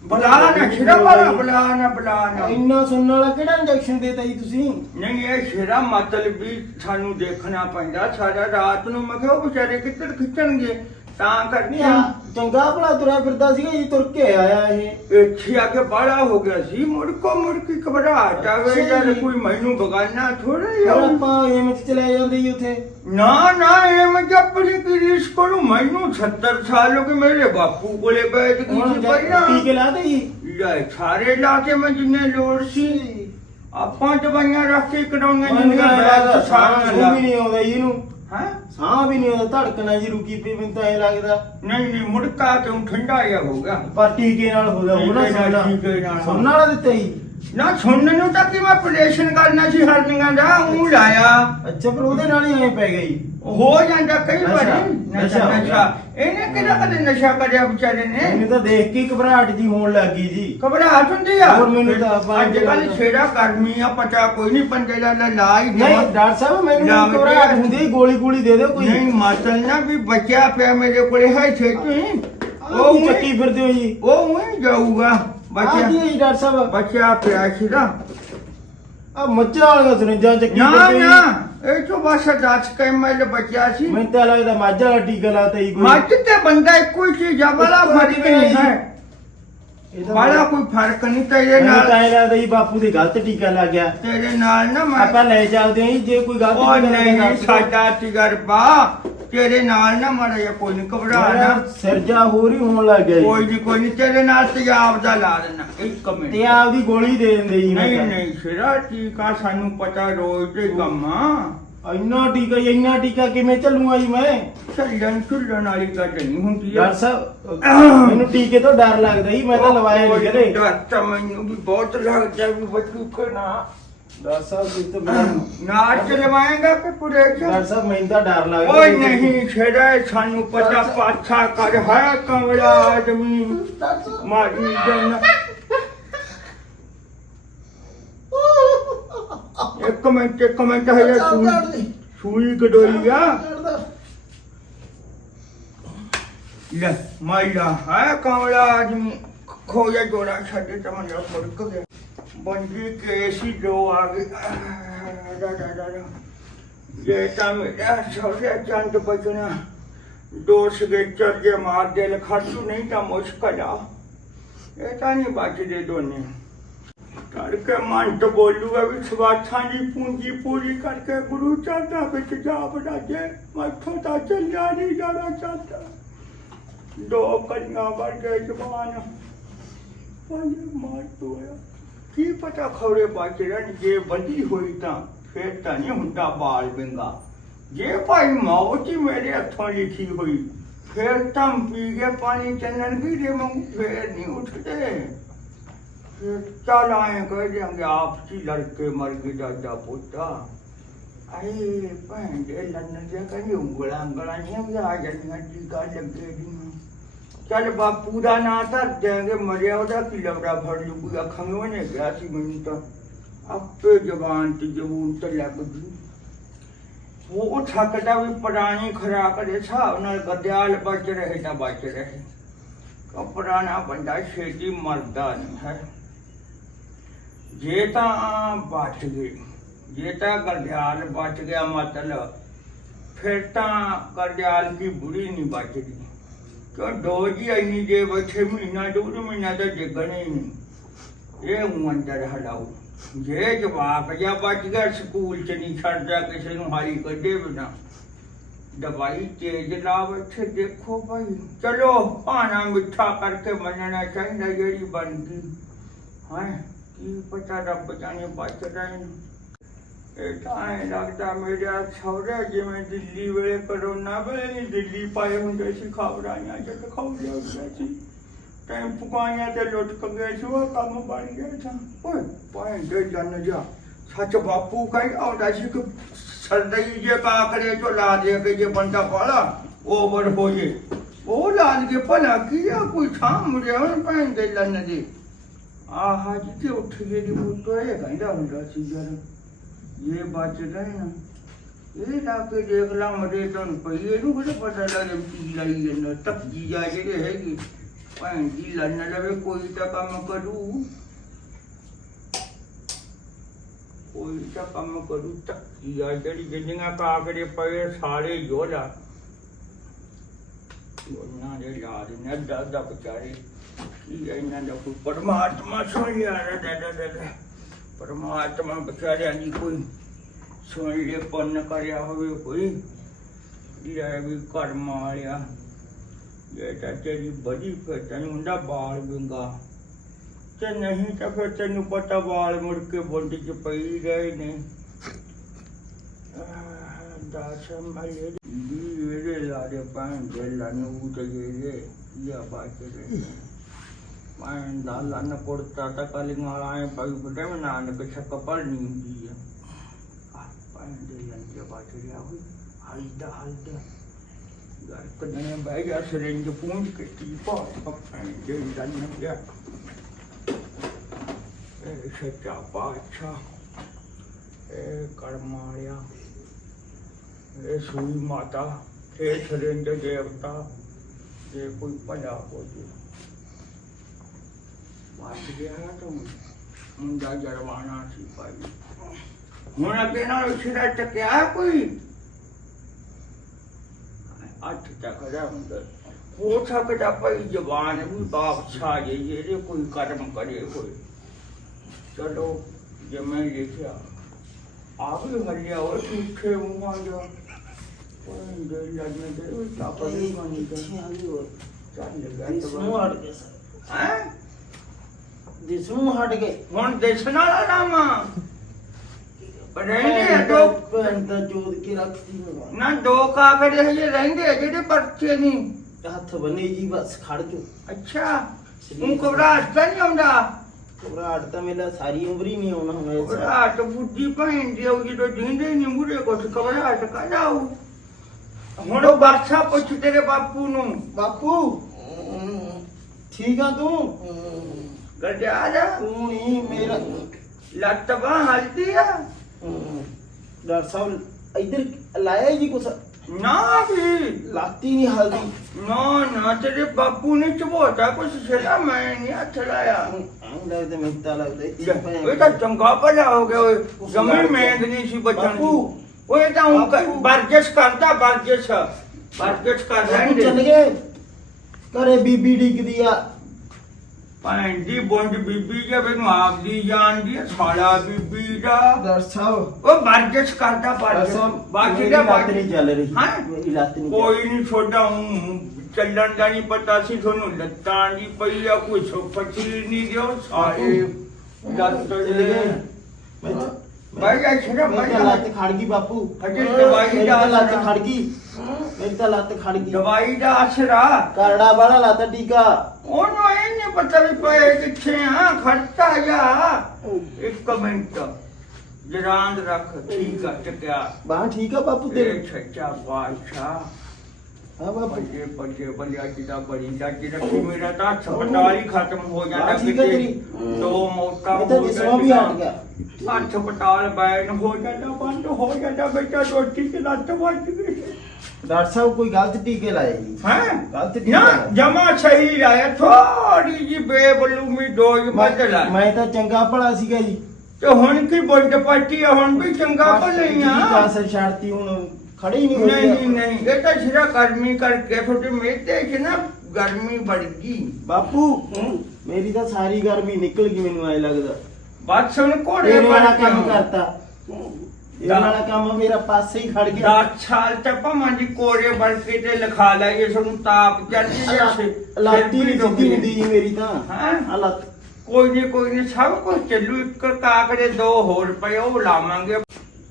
ਬਲਾ ਨਾ ਛਿੜਾ ਵਾਲਾ ਬਲਾ ਨਾ ਬਲਾ ਨਾ। ਇੰਨਾ ਸੁਣਨ ਵਾਲਾ ਕਿਹੜਾ ਇੰਜੈਕਸ਼ਨ ਦੇਤਾ ਜੀ ਤੁਸੀਂ? ਨਹੀਂ ਇਹ ਸ਼ੇਰਾ ਮਤਲਬ ਵੀ ਸਾਨੂੰ ਦੇਖਣਾ ਪੈਂਦਾ ਸਾਰਾ ਰਾਤ ਨੂੰ। ਮੈਂ ਕਿਹਾ ਉਹ ਵਿਚਾਰੇ ਕਿੱਧਰ ਖਿੱਚਣਗੇ? ਤਾਂ ਨਹੀਂ ਕਰਨੀ ਆ। ਚੰਗਾ ਭਲਾ ਤੁਰਿਆ ਫਿਰਦਾ ਸੀਗਾ ਜੀ ਤੁਰ ਕੇ ਆਇਆ ਇਹ। ਇੱਥੇ ਆ ਕੇ ਬੜਾ ਹੋ ਗਿਆ ਸੀ ਮੁੜ ਕੋ ਮੁੜ ਕੇ ਘਬਰਾਹਟ ਆਵੇ ਅੱਛਾ। ਕੋਈ ਮੈਨੂੰ ਬਗਾਨਾ ਥੋੜਾ ਹੋਰ ਜਿਹਾ ਆਪਾਂ ਏਮ ਚ ਚਲੇ ਜਾਂਦੇ ਜੀ ਉੱਥੇ। ਨਾ ਨਾ ਇਹ ਮੈਂ ਜੱਪੜੀ ਕੀ ਰੀਸ ਕਰੂੰ ਮੈਨੂੰ 70 ਸਾਲ ਹੋ ਗਏ ਮੇਰੇ ਬਾਪੂ ਕੋਲੇ ਬੈਠ ਗਈ ਹੁਣ ਸੀ ਜਾ- ਪਹਿਲਾਂ। ਟੀਕੇ ਲਾਦੇ ਜੀ। ਲੈ ਸਾਰੇ ਲਾ ਕੇ ਮੈਂ ਜਿੰਨੇ ਲੋੜ ਸੀ। ਆਪਾਂ ਦਵਾਈਆਂ ਰੱਖ ਕੇ ਕਰਾਉਂਗੇ ਮੈਨੂੰ ਜਿੰਨੀਆਂ ਲਾ ਵੀ ਨਹੀਂ ਆਉਂਦਾ ਜੀ ਇਹਨੂੰ। ਹੈ? ਸਾਹ ਵੀ ਨਹੀਂ ਆਉਂਦਾ ਧੜਕਣਾ ਜੀ ਰੁਕੀ ਪਈ ਮੈਨੂੰ ਤਾਂ ਐ ਲੱਗਦਾ। ਨਹੀਂ ਨਹੀਂ ਮੁੜਕਾ ਕਿਉਂ ਠੰਡਾ ਜਿਹਾ ਹੋ ਗਿਆ ਪਰ ਟੀਕੇ ਨਾਲ ਹੋ ਗਿਆ ਉਹ ਨਾ ਟੀਕੇ ਨਾਲ, ਸੁਣਨਾ। ਟੀਕੇ ਨਾਲ। ਸੁਣਨ ਵਾਲਾ ਦਿੱਤਾ ਜੀ। ਨਾ ਸੁਣਨ ਨੂੰ ਤਾਂ ਕਿ ਮੈਂ ਆਪਰੇਸ਼ਨ ਕਰਨਾ ਸੀ ਹਰਨੀਆਂ ਦਾ ਉਹ ਲਾਇਆ। ਅੱਛਾ ਪਰ ਉਹਦੇ ਨਾਲ ਹੀ ਐ ਪੈ ਗਈ। ਹੋ ਜਾਂਦਾ ਕਈ ਵਾਰੀ ਨਸ਼ਾ ਇਹਨੇ ਕਿਹੜਾ ਕਦੇ ਨਸ਼ਾ ਕਰਿਆ ਵਿਚਾਰੇ ਨੇ? ਮੈਨੂੰ ਤਾਂ ਦੇਖ ਕੇ ਘਬਰਾਹਟ ਜੀ ਹੋਣ ਲੱਗ ਗਈ ਜੀ। ਘਬਰਾਹਟ ਹੁੰਦੀ ਆ। ਹੋਰ ਮੈਨੂੰ ਤਾਂ ਅੱਜ ਕੱਲ ਛੇੜਾ ਕਰਮੀ ਆ ਪਤਾ ਕੋਈ ਨਹੀਂ ਪੰਜੇ ਦਾ ਲਾ ਹੀ ਨਹੀਂ। ਡਾਕਟਰ ਸਾਹਿਬ ਮੈਨੂੰ ਘਬਰਾਹਟ। ਹੁੰਦੀ ਗੋਲੀ ਗੋਲੀ ਦੇ ਦਿਓ ਕੋਈ। ਨਹੀਂ ਮਾਤਲ ਨਾ ਵੀ ਬੱਚਾ ਪਿਆ ਮੇਰੇ ਕੋਲੇ ਹੈ ਛੇਤੀ। ਉਹ ਚੱਕੀ ਫਿਰਦੇ ਹੋ ਜੀ? ਉਹ ਉਹੀ ਜਾਊਗਾ। ਆ ਕੀ ਹੈ ਜੀ ਡਾਕਟਰ ਸਾਹਿਬ? ਬੱਚਾ ਪਿਆ ਸੀ ਨਾ ਆ ਮੱਝਾਂ ਵਾਲੀਆਂ ਸੁਣਜਾਂ ਚੱਕੀ ਨਾ ਹੋ ਨਾ। ਇਹ ਤੋਂ ਬਸ 10 ਕੈਮਲ ਬੱਚਾ ਸੀ। ਮੈਨੂੰ ਤਾਂ ਲੱਗਦਾ ਮੱਝ ਵਾਲਾ ਟੀਕਾ ਲਾਤਾ ਜੀ ਕੋਈ। ਮੱਝ ਤੇ ਬੰਦਾ ਇੱਕੋ ਹੀ ਚੀਜ਼ ਆ ਬੜਾ ਇੱਕੋ ਹੀ ਨਹੀਂ ਹੈ। ਇਹ ਤਾਂ ਬੜਾ ਕੋਈ ਫ਼ਰਕ ਨਹੀਂ ਤੇਰੇ ਮੈਨੂੰ ਤਾਂ ਨਾਲ ਐਂ ਲੱਗਦਾ ਜੀ ਬਾਪੂ ਦੇ ਗਲਤ ਟੀਕਾ ਲੱਗ ਗਿਆ। ਤੇਰੇ ਨਾਲ ਨਾ ਮੈਂ ਆਪਾਂ ਲੈ ਚੱਲਦੇ ਹਾਂ ਜੀ ਜੇ ਕੋਈ ਗਲਤ ਉਹ ਟੀਕਾ ਨਹੀਂ ਲੱਗਾ ਸਾਡਾ ਤਜਰਬਾ ਤੇਰੇ ਨਾਲ ਨਾ ਮਾੜਾ ਜਿਹਾ ਕੋਈ ਨਹੀਂ ਘਬਰਾਣਾ ਸਿਰ ਜਾ ਹੋਰ ਹੀ ਹੋਣ ਲੱਗ ਗਿਆ ਕੋਈ ਜੀ ਨਹੀਂ ਕੋਈ ਨਹੀਂ ਤੇਰੇ ਨਾਲ ਤੇਜ਼ਾਬ ਦਾ ਲਾ ਦੇਣਾ ਇੱਕ ਮਿੰਟ। ਤੇ ਆਪਦੀ ਗੋਲੀ ਦੇ ਦਿੰਦੇ ਜੀ ਮੈਂ ਨਹੀਂ ਤਾਂ। ਨਹੀਂ ਸਿਰਾ ਟੀਕਾ ਸਾਨੂੰ ਪਤਾ ਰੋਜ਼ ਦੇ ਕੰਮ ਆ। ਇੰਨਾ ਟੀਕਾ ਜੀ, ਇੰਨਾ ਟੀਕਾ ਕਿਵੇਂ ਚੱਲੂਗਾ ਜੀ ਮੈਂ? ਚੱਲਣ ਚੁੱਲਣ ਵਾਲੀ ਗੱਲ ਨਹੀਂ ਹੁੰਦੀ ਡਾਕਟਰ ਸਾਹਿਬ ਮੈਨੂੰ ਟੀਕੇ ਤੋਂ ਡਰ ਲੱਗਦਾ ਜੀ ਮੈਂ ਤਾਂ ਲਵਾਇਆ ਨਹੀਂ ਕਦੇ। ਡਰ ਤਾਂ ਮੈਨੂੰ ਵੀ ਬਹੁਤ ਲੱਗਦਾ ਵੀ ਬੱਚੂ ਕਨਾ ਡਾਕਟਰ ਸਾਹਿਬ ਜੀ ਤਾਂ ਮੈਨੂੰ ਨਾ ਚਲਵਾਏਗਾ ਕਿ ਪੁਰੇ ਡਾਕਟਰ ਸਾਹਿਬ ਮੈਨੂੰ ਤਾਂ ਡਰ ਲੱਗਦਾ ਓਏ ਨਹੀਂ ਛੇੜਾ ਸਾਨੂੰ ਪਤਾ ਪਾਛਾ ਕਰ ਹੈ ਕਮਲਾ ਆਦਮੀ। ਮਾਰੀ ਜਨ ਇੱਕ ਮਿੰਟ ਇੱਕ ਮਿੰਟ ਹੈ ਸੂਈ ਸੂਈ ਕਡੋਈ ਆ। ਲੈ ਮਾਈਲਾ ਹੈ ਕਮਲਾ ਆਦਮੀ ਖੋਇਆ ਜੋੜਾ ਛੱਡੇ ਤਾਂ ਮੈਂ ਮੁੜਕ ਗਿਆ। ਬੰਦੀ ਕੇਸੀ ਜੋ ਆ ਦਾ ਦਾ ਦਾ ਦਾ ਇਹ ਤਾਂ ਮੇਰਾ ਛੋਟਾ ਚੰਦ ਬਚਣਾ। ਦੋ ਸਗੇਚਰ ਜੇ ਮਾਰ ਦੇ ਲਖਾਟੂ ਨਹੀਂ ਤਾਂ ਮੁਸ਼ਕਲ ਆ ਇਹ ਤਾਂ ਨਹੀਂ ਬਚਦੇ ਦੋਨੇ। ਕਰਕੇ ਮਨ ਤੋਂ ਬੋਲੂਗਾ ਵੀ ਸਵਾਥਾਂ ਦੀ ਪੂੰਜੀ ਪੂਰੀ ਕਰਕੇ ਗੁਰੂ ਚਰਨਾਂ ਵਿੱਚ ਜਾ ਬੜਾਜੇ ਮੈਥੋਂ ਤਾਂ ਚੱਲਿਆ ਨਹੀਂ ਜਾਣਾ ਚਾਹਤਾ ਦੋ ਕਲੀਆਂ ਵਰਗੇ ਜਵਾਨ ਪੰਜ ਮਾਰ ਤੋਇਆ। ਕੀ ਪਤਾ ਖੌਰੇ ਬਾਚੜਨ ਜੇ ਬੰਦੀ ਹੋਈ ਤਾਂ ਫੇਰ ਤਾਂ ਨਹੀਂ ਹੁੰਦਾ ਬਾਲ ਬਿੰਗਾ ਜੇ ਭਾਈ ਮੌਤ ਹੀ ਮੇਰੇ ਹੱਥੋਂ ਲਿਖੀ ਹੋਈ, ਫੇਰ ਤਾਂ ਪੀ ਕੇ ਪਾਣੀ ਚੰਨਣ ਕੀ ਦੇ ਮੰਗ, ਫੇਰ ਨਹੀਂ ਉੱਠਦੇ। ਫਿਰ ਚੱਲ ਆਏ ਕਹਿ ਦਿਆਂਗੇ ਆਪ ਜੀ ਲੜਕੇ ਮਰ ਗਏ ਦਾਦਾ ਪੋਤਾ ਆਏ ਭੈਣ ਦੇ ਲੰਨ ਦੇ ਕਹਿੰਦੀ ਉਂਗਲਾਂ ਉਂਗਲਾਂ ਨਹੀਂ ਵੀ ਆ ਜਾਂਦੀਆਂ ਟੀਕਾ ਲੱਗੇ ਦੀਆਂ ਚੱਲ ਬਾਪੂ ਦਾ ਨਾਂ ਧਰ ਦਿਆਂਗੇ ਮਰਿਆ ਉਹਦਾ ਕੀ ਲਵੜਾ ਫੜ ਲੂ ਕੋਈ ਅੱਖਾਂ ਨੂੰ ਉਹਨੇ ਗਿਆ ਸੀ ਮੈਨੂੰ ਤਾਂ ਆਪੇ ਜ਼ਬਾਨ ਤੇ ਜ਼ਬੂਨ ਤੇ ਲੱਗ ਗਈ ਉਹ ਥੱਕਦਾ ਵੀ ਪੁਰਾਣੀ ਖਰਾਕ ਦੇ ਹਿਸਾਬ ਨਾਲ ਗਦਿਆਲ ਬਚ ਰਹੇ ਤਾਂ ਬਚ ਰਹੇ ਕੋ ਪੁਰਾਣਾ ਬੰਦਾ ਛੇਤੀ ਮਰਦਾ ਨਹੀਂ ਹੈ ਜੇ ਤਾਂ ਬਚ ਗਏ ਜੇ ਤਾਂ ਗਰਦਿਆਲ ਬਚ ਗਿਆ ਮਤਲਬ, ਫਿਰ ਤਾਂ ਗਰਦਿਆਲ ਦੀ ਬੁਰੀ ਨਹੀਂ ਬਚਦੀ। ਕਿਉਂ ਦੋ ਇੰਨੀ ਜੇ ਬੈਠੇ ਮਹੀਨਾ ਡੂਢ ਮਹੀਨਾ ਤਾਂ ਜਗਣੇ ਹੀ ਨਹੀਂ। ਇਹ ਊਂ ਅੰਦਰ ਜੇ ਜਵਾਕ ਜਾਂ ਬਚ ਗਿਆ, ਸਕੂਲ ਚ ਨਹੀਂ ਛੱਡਦਾ, ਕਿਸੇ ਨੂੰ ਹਾਰੀ ਕੱਢੇ ਬਿਨਾ। ਦਵਾਈ ਤੇਜ ਲਾਭ ਇੱਥੇ ਦੇਖੋ ਭਾਈ। ਚਲੋ, ਭਾਣਾ ਮਿੱਠਾ ਕਰਕੇ ਮੰਨਣਾ ਚਾਹੀਦਾ ਜਿਹੜੀ ਬਣ ਗਈ ਹਾਂ? ਕੀ ਪਤਾ ਰੱਬ ਜਾਣੇ ਬਚਦਾ ਹੀ ਨਹੀਂ। ਇਹ ਤਾਂ ਐਂ ਲੱਗਦਾ ਮੇਰਾ ਛੋੜਾ ਜਿਵੇਂ ਦਿੱਲੀ ਵੇਲੇ ਕਰੋਨਾ ਵੇਲੇ ਨਹੀਂ ਦਿੱਲੀ ਪਾਏ ਹੁੰਦੇ ਸੀ ਖਬਰਾਂ ਜਦ ਖਬਰਾਂ ਹੁੰਦੇ ਸੀ। ਟੈਂਪੂ ਪਾਈਆਂ ਤੇ ਲੁੱਟ ਕੇ ਗਏ ਸੀ, ਉਹ ਕੰਮ ਬਣ ਗਿਆ ਤਾਂ। ਓਏ ਪਾਏ ਦੇ ਜਨ ਜਾ। ਸੱਚ ਬਾਪੂ ਕਹੀ, ਆਉਂਦਾ ਸੀ ਕਿ ਸਰਦਈ ਜੇ ਕਾ ਕਰੇ ਚੋ ਲਾ ਦੇ ਕੇ ਜੇ ਬੰਦਾ ਪਾਲਾ ਓਵਰ ਹੋ ਜੇ। ਉਹ ਲਾਲ ਕੇ ਭਲਾ ਕੀ ਆ, ਕੋਈ ਥਾਂ ਮੁੜਿਆ ਹੁਣ ਭੈਣ ਦੇ ਲੰਨ ਦੇ। ਆਹਾ ਜਿੱਥੇ ਉੱਠ ਗਏ ਦੀ ਬੂਤੋ ਇਹ ਕਹਿੰਦਾ ਹੁੰਦਾ ਸੀ ਜਰ ਇਹ ਬਚ ਗਏ ਨਾ, ਇਹ ਲਾ ਕੇ ਦੇਖ ਲਾ ਮਰੇ ਤੋਂ ਪਈ, ਇਹਨੂੰ ਕਿਹੜਾ ਪਤਾ ਲੱਗੇ ਕੀ ਲਾਈ ਜਾਂਦਾ ਤੱਕੀ ਜਾ ਜਿਹੜੇ ਹੈਗੇ। ਭੈਣ ਦੀ ਲੰਨ ਲਵੇ, ਕੋਈ ਤਾਂ ਕੰਮ ਕਰੂ। ਕੋਈ ਤਾਂ ਕੰਮ ਕਰੂ ਤੱਕੀ ਆ ਜਿਹੜੀ ਜਿੰਨੀਆਂ ਕਾਗੜੇ ਪਏ, ਸਾਰੇ ਜੋਲਾ ਉਹਨਾਂ ਦੇ ਯਾਦ ਨੇ ਅੱਧਾ ਅੱਧਾ ਵਿਚਾਰੇ। ਕੀ ਇਹਨਾਂ ਦਾ ਕੋਈ ਪਰਮਾਤਮਾ ਸੁਣ ਲਿਆ ਰੇ ਡੇ ਡੇ ਡੇ ਪਰਮਾਤਮਾ ਵਿਚਾਰਿਆਂ ਦੀ ਕੋਈ ਸੁਣ ਲਿਆ, ਪੁੰਨ ਕਰਿਆ ਹੋਵੇ ਕੋਈ ਇਹ ਵੀ ਕਰਮ ਵਾਲਿਆ। ਇਹ ਤਾਂ ਤੇਰੀ ਬੜੀ ਫਿਰ ਤੈਨੂੰ ਹੁੰਦਾ ਬਾਲ ਵਿੰਗਾ। ਤੇ ਨਹੀਂ ਤਾਂ ਫਿਰ ਤੈਨੂੰ ਪਤਾ ਵਾਲ ਮੁੜ ਕੇ ਬੁੰਡ ਚ ਪਈ ਗਏ ਨੇ। ਦਾਸ ਮਲੇ ਦੀ ਵੇਰੇ ਲਾੜੇ ਪਾਣ ਦੇ ਲਨੂ ਤੇ ਜੇ ਇਹ ਬਾਤ ਦੇ ਮੈਂ ਦਾ ਲਨ ਕੋੜਤਾ ਤਾਂ ਕਲਿੰਗ ਵਾਲਾ ਹੈ ਪਈ ਬੁੱਢੇ ਮੈਂ ਨਾਨਕ ਛੱਕ ਪਰ ਨਹੀਂ ਹੁੰਦੀ ਆ ਆ ਪਾਣ ਦੇ ਲਨ ਜੇ ਬਾਤ ਰਿਆ ਹੋਈ ਹਾਈਦਾ ਹਾਈਦਾ ਯਾਰ ਕਦਨੇ ਬਹਿ ਗਿਆ ਸਰੰਜ ਪੂੰਝ ਕੇ ਟੀ ਪਾ ਪਾਣ ਦੇ ਲਨ ਗਿਆ ਇਹ ਸੱਚਾ ਪਾਤਸ਼ਾਹ ਇਹ ਕਰਮ ਵਾਲਿਆ ਇਹ ਸੂਈ ਮਾਤਾ ਇਹ ਸਰੰਜ ਦੇਵਤਾ ਇਹ ਕੋਈ ਭਲਾ ਹੋ ਜੇ ਵਾਟ ਗਿਆ ਤਾਂ ਮੁੰਡਾ ਜਰਵਾਣਾ ਸੀ ਭਾਈ ਹੁਣ ਅੱਗੇ ਨਾਲ ਸਿਰਾ ਟਕਿਆ ਕੋਈ ਅੱਠ ਤੱਕ ਦਾ ਹੁੰਦਾ ਹੋ ਸਕਦਾ ਭਾਈ ਜਵਾਨ ਵੀ ਬਾਪ ਛਾ ਜੇ ਇਹਦੇ ਕੋਈ ਕਰਮ ਕਰੇ ਕੋਈ ਦਿਸਣੋਂ ਹਟ ਗਏ ਹੁਣ ਦੇਸ਼ਨਾ ਵਾਲਾ ਨਾਮਾ ਰਹਿੰਦੇ ਆ ਦੋ ਭੈਣ ਦਾ ਜੋਦ ਕੇ ਰੱਖਦੀ ਹੋਗਾ ਨਾ ਦੋ ਕਾਗਜ਼ ਹਜੇ ਰਹਿੰਦੇ ਆ ਜਿਹੜੇ ਪਰਚੇ ਨਹੀਂ। ਹੱਥ ਬੰਨੇ ਜੀ ਬਸ ਖੜ ਜੋ ਅੱਛਾ ਤੂੰ ਘਬਰਾਹਟ ਤਾਂ ਨਹੀਂ ਆਉਂਦਾ? ਘਬਰਾਹਟ ਤਾਂ ਮੇਰਾ ਸਾਰੀ ਉਮਰ ਹੀ ਨਹੀਂ ਆਉਣਾ ਹੁਣ ਘਬਰਾਹਟ ਬੁੱਢੀ ਭੈਣ ਦੀ ਉਹ ਜਦੋਂ ਜਿੰਦੇ ਨਹੀਂ ਮੂਰੇ ਕੁਛ ਘਬਰਾਹਟ ਕਾ ਜਾਊ ਹੁਣ ਉਹ ਬਰਛਾ ਪੁੱਛ ਤੇਰੇ ਬਾਪੂ ਨੂੰ। ਬਾਪੂ ਠੀਕ ਆ ਤੂੰ? ਗੱਜਾ ਜਾ। ਨਹੀਂ ਮੇਰਾ ਲੱਤ ਬਾਹ ਹਲਦੀ ਆ। ਡਾਕਟਰ ਸਾਹਿਬ ਇੱਧਰ ਲਾਇਆ ਜੀ ਕੁਛ? ਨਾ ਵੀ। ਲਾਤੀ ਨਹੀਂ ਹਲਦੀ। ਨਾ ਨਾ ਤੇਰੇ ਬਾਪੂ ਨੇ ਚਬੋਤਾ ਕੁਛ ਛੇੜਾ ਮੈਂ ਨਹੀਂ ਹੱਥ ਲਾਇਆ। ਐਂ ਲੱਗਦਾ ਮੈਨੂੰ ਤਾਂ ਲੱਗਦਾ ਇੱਥੇ ਭੈਣ ਇਹ ਤਾਂ ਚੰਗਾ ਭਲਾ ਹੋ ਗਿਆ ਓਏ। ਜਮੀ ਮਿਹਨਤ ਨਹੀਂ ਸੀ ਬੱਚਣ ਦੀ। ਓਏ ਤਾਂ ਉਹ ਬਾਪੂ। ਵਰਜਿਸ਼ ਕਰਦਾ ਵਰਜਿਸ਼। ਵਰਜਿਸ਼ ਕਰ ਬਾਪੂ ਲੈਂਦੇ ਚੱਲ ਗਏ। ਘਰੇ ਬੀਬੀ ਡਿੱਗਦੀ ਆ। ਭੈਣ ਦੀ ਬੁੰਡ ਬੀਬੀ ਜੇ ਵੀ ਮਾਪ ਦੀ ਜਾਣਦੀ ਹੈ, ਸਾਲਾ ਬੀਬੀ ਦਾ। ਡਾਕਟਰ ਸਾਹਿਬ। ਉਹ ਵਰਜਿਸ਼ ਕਰਦਾ ਡਾਕਟਰ ਵਰਜਿਸ਼ ਸਾਹਿਬ ਬਾਕੀ ਮੇਰੀ ਦਾ ਲੱਤ ਬਾਕੀ। ਨਹੀਂ ਚੱਲ ਰਹੀ। ਹਾਂ? ਮੇਰੀ ਲੱਤ ਨਹੀਂ ਚੱਲ ਕੋਈ ਨਹੀਂ ਛੋਡਾ ਹੂੰ ਚੱਲਣ ਦਾ ਨਹੀਂ ਪਤਾ ਸੀ ਤੁਹਾਨੂੰ ਲੱਤਾਂ ਦੀ ਪਈ ਆ ਕੋਈ ਸੁਪਚੀਰ ਨਹੀਂ ਦਿਓ ਸਾਰੇ ਲੱਤ ਚੱਲ ਗਏ। ਮੈਂ ਤਾਂ- ਬਾਈ ਜਾ ਛੜਾ ਮੇਰੀ ਬਾਈ ਤਾਂ ਲੱਤ ਖੜ ਗਈ ਬਾਪੂ। ਹਜੇ ਦਵਾਈ ਮੇਰੀ ਦਾ ਤਾਂ ਲੱਤ। ਖੜ ਗਈ। ਮੇਰੀ ਤਾਂ ਲੱਤ ਖੜ ਗਈ। ਦਵਾਈ ਦਾ ਅਸਰਾ ਕਰੜਾ ਵਾਲਾ ਲੱਤ ਟੀਕਾ। ਉਹਨੂੰ ਇਹ ਨਹੀਂ ਪਤਾ ਵੀ ਪਏ ਕਿੱਥੇ ਆ। ਖੜਤਾ ਜਾ। ਇੱਕ ਮਿੰਟ। ਜਰਾਂਦ ਰੱਖ। ਠੀਕ ਆ ਟਕਿਆ ਬਾਹ ਠੀਕ ਆ ਬਾਪੂ ਤੇਰੇ? ਇਹ ਛੱਚਾ ਬਾਦਸ਼ਾਹ। ਹਾਂ ਦਾ ਬੜੀ ਰੱਖੀ ਮੇਰਾ ਤਾਂ ਹਸਪਤਾਲ ਹੀ ਖਤਮ ਹੋ ਜਾਂਦਾ ਬਾਂਹ ਠੀਕ ਆ ਕਿਤੇ। ਤੇਰੀ? ਦੋ ਮੌਤਾਂ ਇਹ ਤਾਂ ਹੋ ਦਿਸਣੋਂ ਵੀ ਹਟ ਜਾਂਦੀਆਂ। ਗਿਆ ਹਸਪਤਾਲ ਬੈਨ ਹੋ ਜਾਂਦਾ ਬੰਦ ਹੋ ਜਾਂਦਾ ਬੇਟਾ ਰੋਟੀ ਤੇ ਲੱਤ ਵੱਜ ਗਈ ਡਾਕਟਰ ਸਾਹਿਬ ਕੋਈ ਗਲਤ ਟੀਕੇ ਲਾਏ ਜੀ ਹੈ ਨਾ। ਜਮਾ ਸਹੀ ਲਾਇਆ ਥੋੜੀ ਜੀ ਬੇਬਲੂਮੀ ਡੋਜ਼ ਬਦਲਾ ਮੈਂ ਮੈਂ ਤਾਂ ਚੰਗਾ ਭਲਾ ਸੀਗਾ ਜੀ ਤੇ ਹੁਣ ਕੀ ਬੁੰਡ ਪੱਟੀ ਆ ਹੁਣ ਵੀ ਚੰਗਾ ਭਲਈਆਂ ਕਾਸਰ ਛੱਡਤੀ ਹੁਣ ਖੜੇ ਨਹੀਂ ਹੋਏ ਨਹੀਂ ਨਹੀਂ। ਇਹ ਤਾਂ ਸਿਰਾ ਗਰਮੀ ਕਰਕੇ ਤੁਹਾਡੇ ਮੇਤੇ ਚ ਨਾ ਗਰਮੀ ਵੜ ਗਈ। ਬਾਪੂ ਮੇਰੀ ਤਾਂ ਸਾਰੀ ਗਰਮੀ ਨਿਕਲ ਗਈ ਮੈਨੂੰ ਐ ਲੱਗਦਾ। ਬਸ ਹੁਣ ਘੋੜੇ ਤੇਰੇ ਵਾਲਾ ਬਣ ਕੰਮ ਕੇ ਕਰਤਾ। ਇਹ ਵਾਲਾ ਕੰਮ ਮੇਰਾ ਪਾਸੇ ਹੀ ਖੜ ਗਿਆ। 10 ਸਾਲ ਤੇ ਭਾਵੇਂ ਜੀ ਕੋਰੇ ਬਣ ਕੇ ਤੇ ਲਿਖਾ ਲਾਈਏ ਤੁਹਾਨੂੰ ਤਾਪ ਚੜ੍ਹਦੀ ਜੈਸੇ ਲਾਤੀ ਨਹੀਂ ਸਿੱਧੀ ਹੁੰਦੀ ਜੀ ਮੇਰੀ ਤਾਂ। ਹਾਂ? ਆ ਲੱਤ। ਕੋਈ ਨਹੀਂ ਕੋਈ ਨਹੀਂ ਸਭ ਕੁਝ ਚੱਲੂ। ਇੱਕ ਕਾਕੜੇ ਦੋ ਹੋਰ ਪਏ ਉਹ ਲਾਵਾਂਗੇ।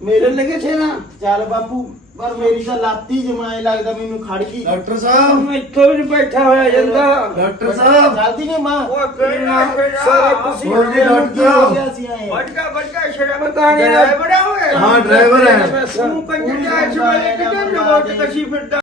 ਮੇਰੇ ਲੱਗੇ ਛੇ ਨਾ ਚੱਲ ਬਾਪੂ। ਪਰ ਮੇਰੀ ਤਾਂ ਲਾਤੀ ਜਮਾਏ ਲੱਗਦਾ ਮੈਨੂੰ ਖੜ ਗਈ। ਡਾਕਟਰ ਸਾਹਿਬ। ਮੈਂ ਇੱਥੋਂ ਵੀ ਨੀ ਬੈਠਾ ਹੋਇਆ ਜਾਂਦਾ। ਡਾਕਟਰ ਸਾਹਿਬ। ਜਲਦੀ ਨੇ ਮਾਂ। ਉਹ ਕਿਹੜਾ ਸਾਰਾ ਕੁਝ ਹੋਰ ਜੀ, ਡਾਕਟਰ। ਹੋ ਗਿਆ ਸੀ ਆਏ ਬੱਚਾ ਬੱਚਾ ਸ਼ਰਮ ਡਰਾਈਵਰ ਹੋਏ ਹਾਂ, ਡਰਾਈਵਰ ਹੈ। ਤੂੰ ਕੰਜਰ ਇਸ ਵੇਲੇ ਕਿੱਥੇ ਲੋਟ ਕਸ਼ੀ ਫਿਰਦਾ